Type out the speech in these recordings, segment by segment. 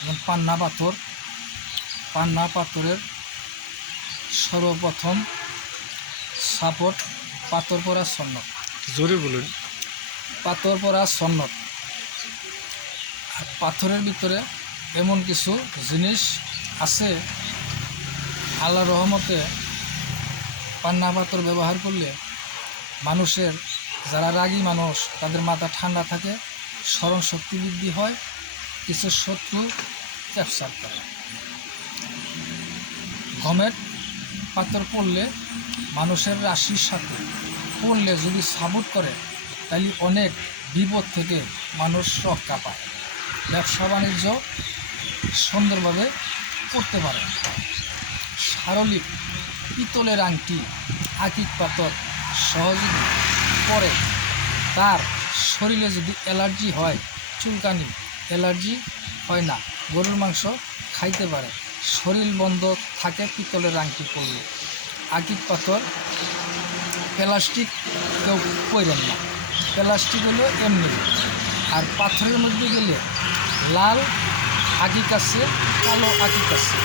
এবং পান্না পাথরের সর্বপ্রথম সাপোর্ট পাথর পরা সন্ন্যত। জোরে বলুন। পাথর পরা সন্ন্যত। আর পাথরের ভিতরে এমন কিছু জিনিস আছে, আল্লাহর রহমতে পান্না পাথর ব্যবহার করলে মানুষের, যারা রাগী মানুষ তাদের মাথা ঠান্ডা থাকে, স্মরণ শক্তি বৃদ্ধি হয়, কিছু শত্রু ক্যাপচার করে। গমের পাথর পড়লে মানুষের রাশির সাথে পড়লে যদি সাপোর্ট করে, তাহলে অনেক বিপদ থেকে মানুষ রক্ষা পায়, ব্যবসা বাণিজ্য সুন্দরভাবে করতে পারে। সারলিক পিতলের আংটি, আকিক পাথর সহজে পরে তার শরীরে যদি অ্যালার্জি হয়, চুলকানি অ্যালার্জি হয় না, গরুর মাংস খাইতে পারে, শরীর বন্ধ থাকে পিতলের আংটি পরলে। আকিক পাথর প্লাস্টিক কেউ পরেন না, প্লাস্টিক হলো এমনি। আর পাথরের মধ্যে গেলে লাল আকিক আছে, কালো আকিক আছে,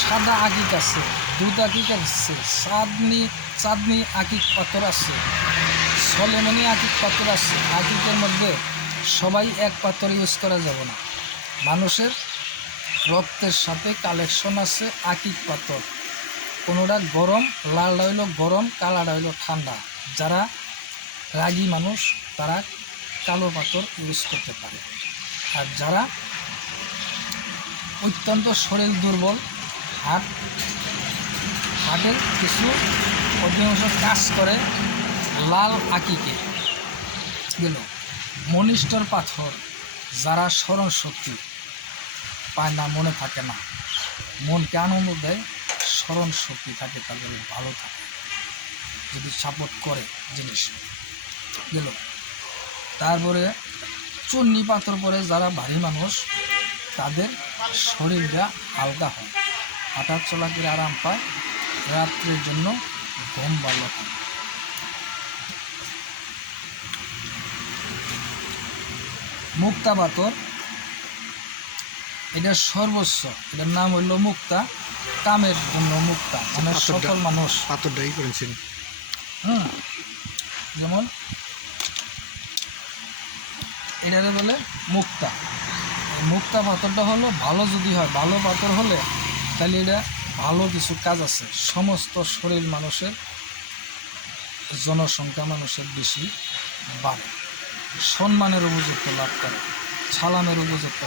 সাদা আকিক আছে, দুধ আকিক আছে, চাঁদনি আকিক পাথর আছে, সলেমনি আকিক পাথর আছে। আকিকের মধ্যে সবাই এক পাথর ইউজ করা যাবে না, মানুষের রক্তের সাথে কালেকশন আছে আকিক পাথর। কোনোটা গরম, লালটা হইলো গরম, কালাটা হইলো ঠান্ডা। যারা রাগী মানুষ তারা কালো পাথর ইউজ করতে পারে। আর যারা অত্যন্ত শরীর দুর্বল, হার্টের কিছু অধিকাংশ কাজ করে, লাল আকিকে গেল। মনিষ্ঠর পাথর, যারা স্মরণ শক্তি পায় না, মনে থাকে না, মনকে আনন্দ দেয়, স্মরণ শক্তি থাকে, তাদের ভালো থাকে যদি সাপোর্ট করে জিনিস গেল। তারপরে চুন্নি পাথর পরে যারা ভারী মানুষ, তাদের শরীরটা হালকা হয়, হাঁটা চলাচলে আরাম পায়, রাত্রের জন্য ঘুম ভালো হয়। মুক্তা পাথর, এটা সর্বোচ্চ, এটার নাম হইল মুক্তা, কামের জন্য মুক্তা, মানে সকল মানুষ পাথরটাই করেছেন। যেমন এটারে বলে মুক্তা। এই মুক্তা পাথরটা হলো ভালো, যদি হয় ভালো পাথর হলে তাহলে এটা ভালো কিছু কাজ আছে। সমস্ত শরীর মানুষের, জনসংখ্যা মানুষের বেশি বাড়ে, সম্মানের উপযুক্ত লাভ করে, সালামের উপযুক্ত